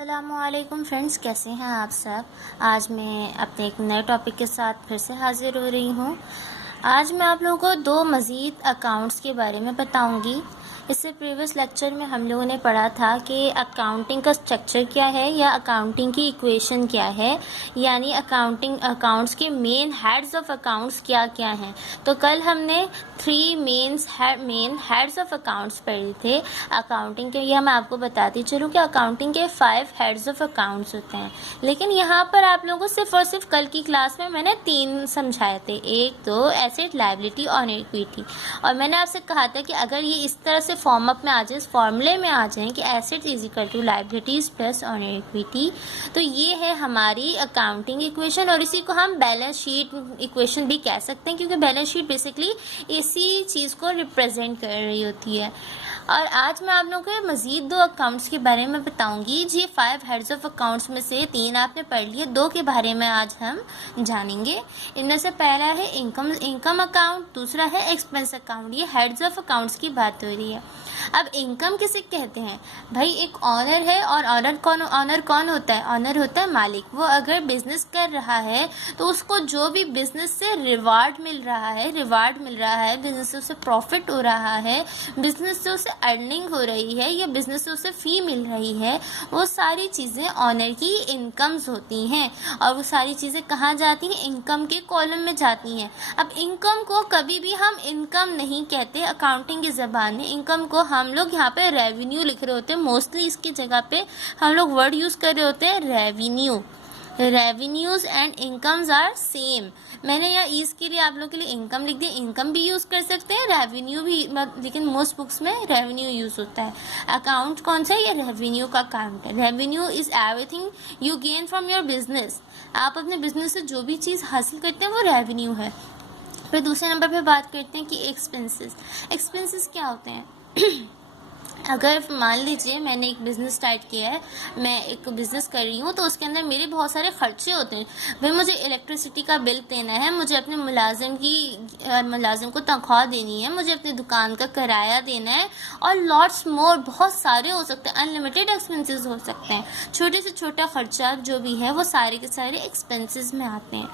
अस्सलामुअलैकुम फ्रेंड्स, कैसे हैं आप सब। आज मैं अपने एक नए टॉपिक के साथ फिर से हाज़िर हो रही हूँ। आज मैं आप लोगों को दो मज़ीद अकाउंट्स के बारे में बताऊँगी। इससे प्रीवियस लेक्चर में हम लोगों ने पढ़ा था कि अकाउंटिंग का स्ट्रक्चर क्या है या अकाउंटिंग की इक्वेशन क्या है, यानी अकाउंट्स के मेन हेड्स ऑफ अकाउंट्स क्या क्या हैं। तो कल हमने three main heads of accounts पढ़े थे अकाउंटिंग के। यह मैं आपको बताती चलूँ कि अकाउंटिंग के 5 हेड्स ऑफ अकाउंट्स होते हैं, लेकिन यहाँ पर आप लोगों को सिर्फ और सिर्फ कल की क्लास में मैंने 3 समझाए थे। एक तो एसेट, लायबिलिटी और इक्विटी। और मैंने आपसे कहा था कि अगर ये इस तरह से फॉर्म अप में आ जाए, इस फॉर्मूले में आ जाए कि asset is equal to liabilities plus owner equity, तो ये है हमारी अकाउंटिंग इक्वेशन। और इसी को हम बैलेंस शीट इक्वेशन भी कह सकते हैं, क्योंकि बैलेंस शीट बेसिकली इसी चीज़ को रिप्रेजेंट कर रही होती है। और आज मैं आप लोगों को मज़ीद 2 अकाउंट्स के बारे में बताऊंगी। जी 5 हेड्स ऑफ अकाउंट्स में से 3 आपने पढ़ लिए, 2 के बारे में आज हम जानेंगे। इनमें से पहला है इनकम अकाउंट, दूसरा है एक्सपेंस अकाउंट। ये हेड्स ऑफ अकाउंट्स की बात हो रही है। अब इनकम किसे कहते हैं भाई? एक ऑनर है, और ऑनर कौन होता है? ऑनर होता है मालिक। वो अगर बिजनेस कर रहा है तो उसको जो भी बिजनेस से रिवार्ड मिल रहा है, बिजनेस से उसे प्रॉफिट हो रहा है, बिजनेस से उसे अर्निंग हो रही है, या बिजनेस से उसे फी मिल रही है, वो सारी चीज़ें ऑनर की इनकम्स होती हैं। और वो सारी चीज़ें कहाँ जाती हैं? इनकम के कॉलम में जाती हैं। अब इनकम को कभी भी हम इनकम नहीं कहते अकाउंटिंग की ज़बान में। इनकम को हम लोग यहाँ पे रेवेन्यू लिख रहे होते हैं। मोस्टली इसकी जगह पे हम लोग वर्ड यूज़ कर रहे होते हैं revenue. Revenues and incomes are same. मैंने यहाँ ईज के लिए आप लोग के लिए इनकम लिख दिया। इनकम भी यूज़ कर सकते हैं, रेवेन्यू भी, लेकिन मोस्ट बुक्स में रेवेन्यू यूज़ होता है। अकाउंट कौन सा है? ये रेवेन्यू का अकाउंट है। Revenue is everything you gain from your business. आप अपने बिजनेस से जो भी चीज़ हासिल करते हैं वो रेवेन्यू है। फिर दूसरे नंबर पे बात करते हैं कि एक्सपेंसेस क्या होते हैं। अगर मान लीजिए मैंने एक बिज़नेस स्टार्ट किया है, मैं एक बिज़नेस कर रही हूँ, तो उसके अंदर मेरे बहुत सारे खर्चे होते हैं। भाई मुझे इलेक्ट्रिसिटी का बिल देना है, मुझे अपने मुलाजिम को तनख्वाह देनी है, मुझे अपनी दुकान का किराया देना है, और लॉट्स मोर, बहुत सारे हो सकते हैं, अनलिमिटेड एक्सपेंसेस हो सकते हैं। छोटे से छोटा खर्चा जो भी है वो सारे के सारे एक्सपेंसेस में आते हैं।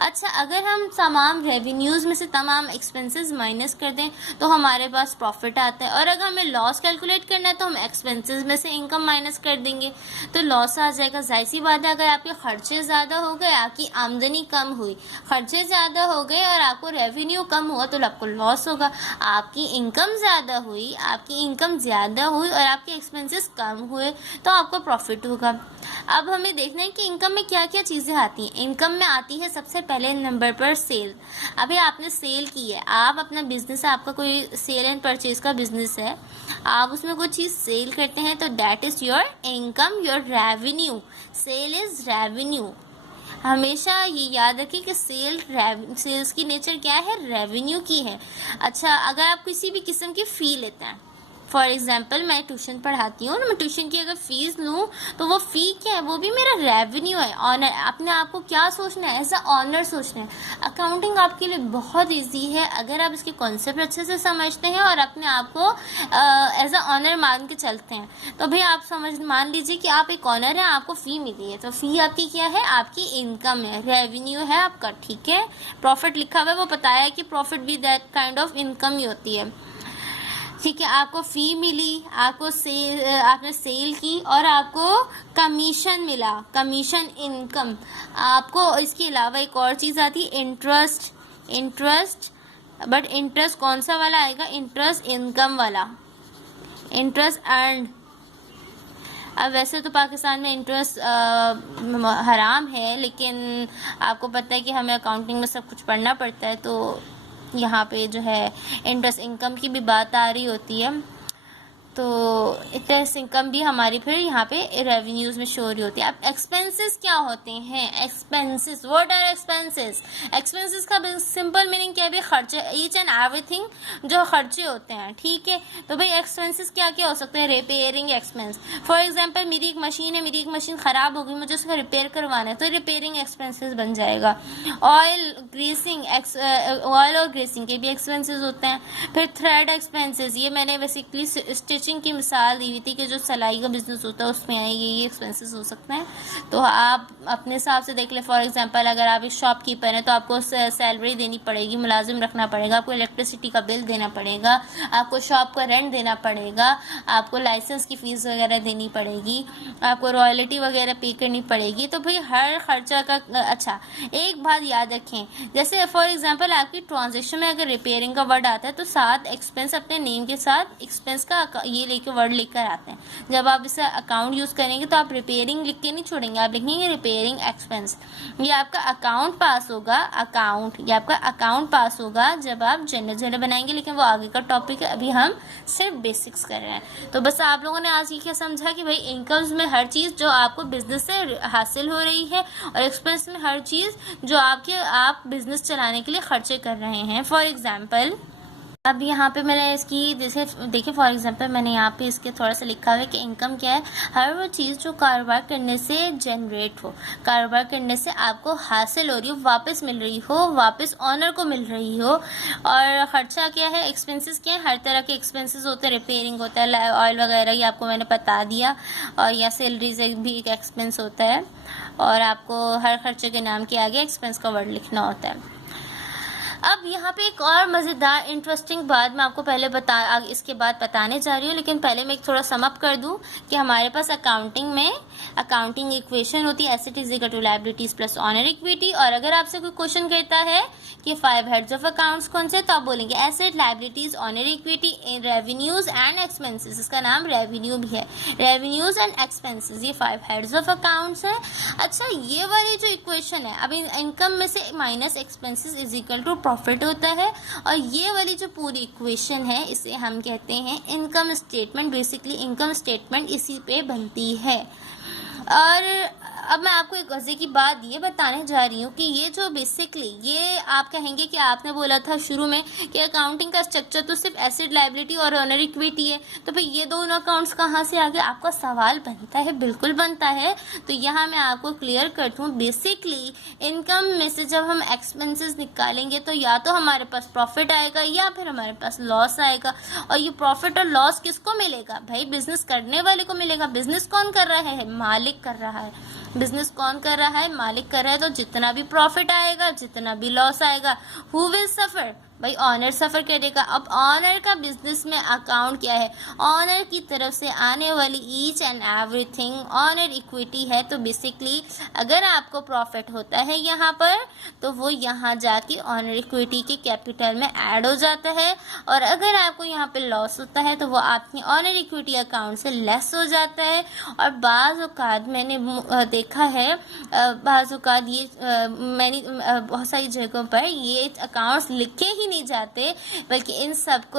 अच्छा, अगर हम तमाम रेवेन्यूज़ में से तमाम एक्सपेंसेस माइनस कर दें तो हमारे पास प्रॉफिट आता है। और अगर हमें लॉस कैलकुलेट करना है तो हम एक्सपेंसेस में से इनकम माइनस कर देंगे तो लॉस आ जाएगा। जाहिर सी बात है, अगर आपके खर्चे ज़्यादा हो गए, आपकी आमदनी कम हुई, खर्चे ज़्यादा हो गए और आपको रेवेन्यू कम हुआ तो आपको लॉस होगा। आपकी इनकम ज़्यादा हुई और आपके एक्सपेंसेस कम हुए तो आपको प्रॉफिट होगा। अब हमें देखना है कि इनकम में क्या क्या चीज़ें आती हैं। इनकम में आती है सबसे पहले नंबर पर सेल। अभी आपने सेल की है, आप अपना बिजनेस है, आपका कोई सेल एंड परचेज का बिजनेस है, आप उसमें कोई चीज़ सेल करते हैं तो that is your income, your revenue. Sale is revenue. हमेशा ये याद रखिए कि सेल्स की नेचर क्या है? रेवेन्यू की है। अच्छा, अगर आप किसी भी किस्म की फ़ी लेते हैं, फॉर एग्जाम्पल मैं ट्यूशन पढ़ाती हूँ, मैं ट्यूशन की अगर फ़ीस लूँ तो वो फ़ी क्या है? वो भी मेरा रेवेन्यू है। ऑनर, अपने आप को क्या सोचना है? एज अ ऑनर सोचना है। अकाउंटिंग आपके लिए बहुत इजी है अगर आप इसके कॉन्सेप्ट अच्छे से समझते हैं और अपने आप को एज अ ऑनर मान के चलते हैं। तो भाई आप मान लीजिए कि आप एक ऑनर हैं, आपको फ़ी मिली है, तो फ़ी आपकी क्या है? आपकी इनकम है, रेवेन्यू है आपका, ठीक है। प्रॉफिट लिखा हुआ है, वो बताया है कि प्रॉफिट भी दैट काइंड ऑफ इनकम ही होती है, ठीक है। आपको फ़ी मिली, आपने सेल की और आपको कमीशन मिला, कमीशन इनकम। आपको इसके अलावा एक और चीज़ आती है, इंटरेस्ट। बट इंटरेस्ट कौन सा वाला आएगा? इंटरेस्ट इनकम वाला, इंटरेस्ट अर्न। अब वैसे तो पाकिस्तान में इंटरेस्ट हराम है, लेकिन आपको पता है कि हमें अकाउंटिंग में सब कुछ पढ़ना पड़ता है, तो यहाँ पे जो है इंटरेस्ट इनकम की भी बात आ रही होती है। तो इंटरेस्ट इनकम भी हमारी फिर यहाँ पे रेवेन्यूज़ में शो रही होती है। अब एक्सपेंसेस क्या होते हैं? Expenses, what are expenses? Expenses का सिंपल मीनिंग क्या है? खर्चे, ईच एंड एवरीथिंग जो खर्चे होते हैं, ठीक है। तो भाई एक्सपेंसेस क्या क्या हो सकते हैं? Repairing expense. फॉर एग्जाम्पल मेरी एक मशीन है, मेरी एक मशीन ख़राब हो गई, मुझे उसका रिपेयर करवाना है तो रिपेयरिंग एक्सपेंसेस बन जाएगा। ऑयल और ग्रीसिंग के भी एक्सपेंसेस होते हैं। फिर थ्रेड एक्सपेंसेस, ये मैंने बेसिकली स्टिच स्टिचिंग की मिसाल दी हुई थी कि जो सिलाई का बिजनेस होता है उसमें ये एक्सपेंसेस हो सकते हैं। तो आप अपने हिसाब से देख लें। फॉर एग्जांपल अगर आप एक शॉपकीपर हैं तो आपको सैलरी देनी पड़ेगी, मुलाजिम रखना पड़ेगा, आपको इलेक्ट्रिसिटी का बिल देना पड़ेगा, आपको शॉप का रेंट देना पड़ेगा, आपको लाइसेंस की फ़ीस वगैरह देनी पड़ेगी, आपको रॉयल्टी वगैरह पे करनी पड़ेगी। तो भाई हर खर्चा का अच्छा एक बात याद रखें, जैसे फॉर एग्जांपल आपकी ट्रांजेक्शन में अगर रिपेयरिंग का वर्ड आता है तो साथ एक्सपेंस अपने नेम के साथ एक्सपेंस का ये लेके वर्ड लिखकर आते हैं। जब आप इसे अकाउंट यूज़ करेंगे तो आप रिपेयरिंग लिख के नहीं छोड़ेंगे, आप लिखेंगे रिपेयरिंग एक्सपेंस। ये आपका अकाउंट पास होगा, ये आपका अकाउंट पास होगा जब आप जनरल बनाएंगे, लेकिन वो आगे का टॉपिक है, अभी हम सिर्फ बेसिक्स कर रहे हैं। तो बस आप लोगों ने आज ये क्या समझा कि भाई इनकम्स में हर चीज़ जो आपको बिजनेस से हासिल हो रही है और एक्सपेंस में हर चीज़ जो आप बिजनेस चलाने के लिए खर्चे कर रहे हैं। फॉर एग्जाम्पल अब यहाँ पे मैंने इसकी जैसे देखिए फॉर एग्जांपल मैंने यहाँ पे इसके थोड़ा सा लिखा हुआ है कि इनकम क्या है, हर वो चीज़ जो कारोबार करने से जनरेट हो, कारोबार करने से आपको हासिल हो रही हो, वापस मिल रही हो, वापस ऑनर को मिल रही हो। और ख़र्चा क्या है, एक्सपेंसेस क्या है, हर तरह के एक्सपेंसेस होते हैं, रिपेयरिंग होता है, ऑयल वगैरह ये आपको मैंने बता दिया, और या सैलरी से भी एक एक्सपेंस होता है, और आपको हर खर्चे के नाम के आगे एक्सपेंस का वर्ड लिखना होता है। अब यहाँ पे एक और मज़ेदार इंटरेस्टिंग बात मैं आपको इसके बाद बताने जा रही हूँ, लेकिन पहले मैं एक थोड़ा समअप कर दूँ कि हमारे पास अकाउंटिंग इक्वेशन होती है asset is equal to liabilities plus owner equity. और अगर आपसे कोई क्वेश्चन करता है कि 5 हेड्स ऑफ अकाउंट्स कौन से, तो आप बोलेंगे asset, liabilities, honour equity, revenues and expenses. इसका नाम रेवेन्यू भी है, रेवेन्यूज एंड एक्सपेंसेस, ये 5 हेड्स ऑफ अकाउंट्स हैं। अच्छा, ये वाली जो इक्वेशन है, अब इनकम में से minus expenses is equal to profit होता है, और ये वाली जो पूरी इक्वेशन है इसे हम कहते हैं income statement. Basically income statement इसी पे बनती है। और अब मैं आपको एक मज़े की बात ये बताने जा रही हूँ कि ये जो बेसिकली ये आप कहेंगे कि आपने बोला था शुरू में कि अकाउंटिंग का स्ट्रक्चर तो सिर्फ एसेट, लायबिलिटी और ऑनर इक्विटी है, तो भाई ये दोनों अकाउंट्स कहाँ से आ गए, आपका सवाल बनता है, बिल्कुल बनता है। तो यहाँ मैं आपको क्लियर करती हूँ। बेसिकली इनकम में से जब हम एक्सपेंसेस निकालेंगे तो या तो हमारे पास प्रॉफिट आएगा या फिर हमारे पास लॉस आएगा। और ये प्रॉफिट और लॉस किसको मिलेगा, भाई बिजनेस करने वाले को मिलेगा। बिजनेस कौन कर रहा है, मालिक कर रहा है। बिजनेस कौन कर रहा है, मालिक कर रहा है। तो जितना भी प्रॉफिट आएगा, जितना भी लॉस आएगा, हु विल सफर, भाई ऑनर सफ़र करेगा। अब ऑनर का बिजनेस में अकाउंट क्या है, ऑनर की तरफ से आने वाली each and everything honour equity है। तो बेसिकली अगर आपको प्रॉफिट होता है यहाँ पर तो वो यहाँ जाके ऑनर इक्विटी के कैपिटल में ऐड हो जाता है, और अगर आपको यहाँ पे लॉस होता है तो वो आपकी ऑनर इक्विटी अकाउंट से लेस हो जाता है। और बाज़ औक़ात मैंने देखा है, बाज़ औक़ात ये मैंने बहुत सारी जगहों पर ये अकाउंट्स लिखे ही नहीं जाते, बल्कि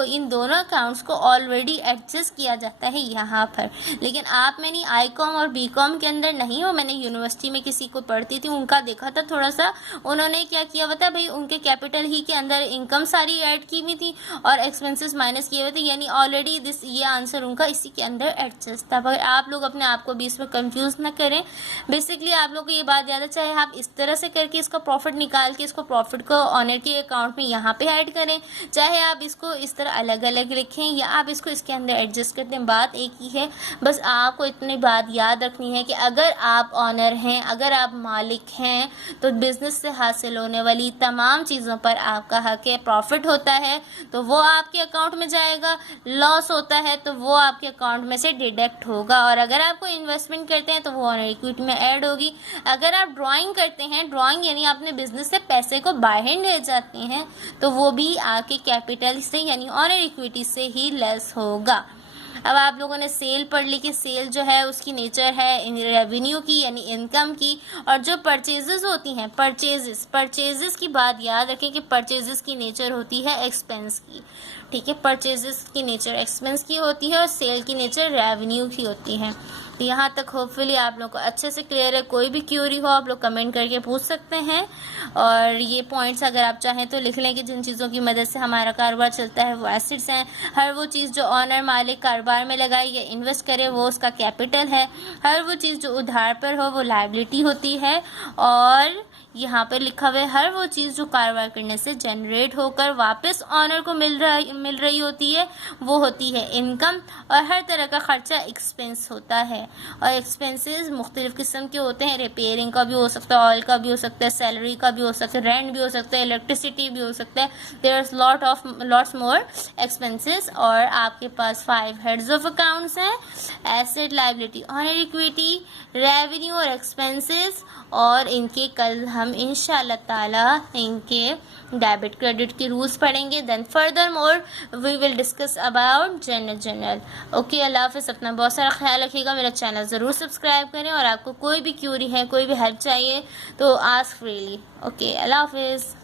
इन दोनों अकाउंट्स को ऑलरेडी एडजस्ट किया जाता है यहाँ पर। लेकिन मैंने आई.कॉम और बी.कॉम के अंदर नहीं हो, मैंने यूनिवर्सिटी में किसी को पढ़ती थी, उनका देखा था थोड़ा सा। उन्होंने क्या किया हुआ था, भाई उनके कैपिटल ही के अंदर इनकम सारी ऐड की हुई थी और एक्सपेंसेस माइनस किए हुए थे, यानी ऑलरेडी ये आंसर उनका इसी के अंदर एडजस्ट था। पर आप लोग अपने आप को भी इसमें कंफ्यूज ना करें। बेसिकली आप लोग को ये बात याद है, चाहे आप इस तरह से करके इसका प्रॉफिट निकाल के इसको प्रॉफिट को ऑनर के अकाउंट में यहाँ पे ऐड करें, चाहे आप इसको इस तरह अलग अलग लिखें या आप इसको इसके अंदर एडजस्ट करते हैं, बात एक ही है। बस आपको इतनी बात याद रखनी है कि अगर आप ऑनर हैं, अगर आप मालिक हैं, तो बिजनेस से हासिल होने वाली तमाम चीज़ों पर आपका हक है। प्रॉफिट होता है तो वो आपके अकाउंट में जाएगा, लॉस होता है तो वो आपके अकाउंट में से डिडक्ट होगा, और अगर आपको इन्वेस्टमेंट करते हैं तो वो ऑनर इक्विटी में ऐड होगी। अगर आप ड्राइंग करते हैं, ड्राइंग यानी आपने बिजनेस से पैसे को बाहर ले जाते हैं, तो वो भी आपके कैपिटल से यानी ऑनर इक्विटी से ही लेस होगा। अब आप लोगों ने सेल पढ़ ली कि सेल जो है उसकी नेचर है रेवेन्यू की यानी इनकम की, और जो परचेजेस होती हैं परचेजेस की बात याद रखें कि परचेजेस की नेचर होती है एक्सपेंस की, ठीक है। परचेजेस की नेचर एक्सपेंस की होती है और सेल की नेचर रेवेन्यू की होती है। तो यहाँ तक होपफुली आप लोग को अच्छे से क्लियर है। कोई भी क्यूरी हो आप लोग कमेंट करके पूछ सकते हैं, और ये पॉइंट्स अगर आप चाहें तो लिख लें कि जिन चीज़ों की मदद से हमारा कारोबार चलता है वो एसेट्स हैं। हर वो चीज़ जो ऑनर मालिक कारोबार में लगाए या इन्वेस्ट करे वो उसका कैपिटल है। हर वो चीज़ जो उधार पर हो वो लायबिलिटी होती है, और यहाँ पर लिखा हुआ है हर वो चीज़ जो कारोबार करने से जनरेट होकर वापस ऑनर को मिल रही होती है वो होती है इनकम। और हर तरह का खर्चा एक्सपेंस होता है, और एक्सपेंसेस मुख्तलिफ़ किस्म के होते हैं। रिपेयरिंग का भी हो सकता है, ऑयल का भी हो सकता है, सैलरी का भी हो सकता है, रेंट भी हो सकता है, इलेक्ट्रिसिटी भी हो सकता है। There is lots more expenses. और आपके पास 5 हेड्स ऑफ अकाउंट्स हैं, asset, liability, owner, equity, revenue और एक्सपेंसेस। और इनके कल हम इंशाल्लाह ताला इनके डेबिट क्रेडिट के रूल्स पढ़ेंगे। Then further more we will discuss about general. Okay, अल्लाह हाफ़िज़। अपना बहुत सारा ख्याल रखिएगा। मेरा चैनल ज़रूर सब्सक्राइब करें, और आपको कोई भी क्यूरी है, कोई भी हेल्प चाहिए तो आस्क फ्रीली। ओके, अल्लाह हाफ़िज़।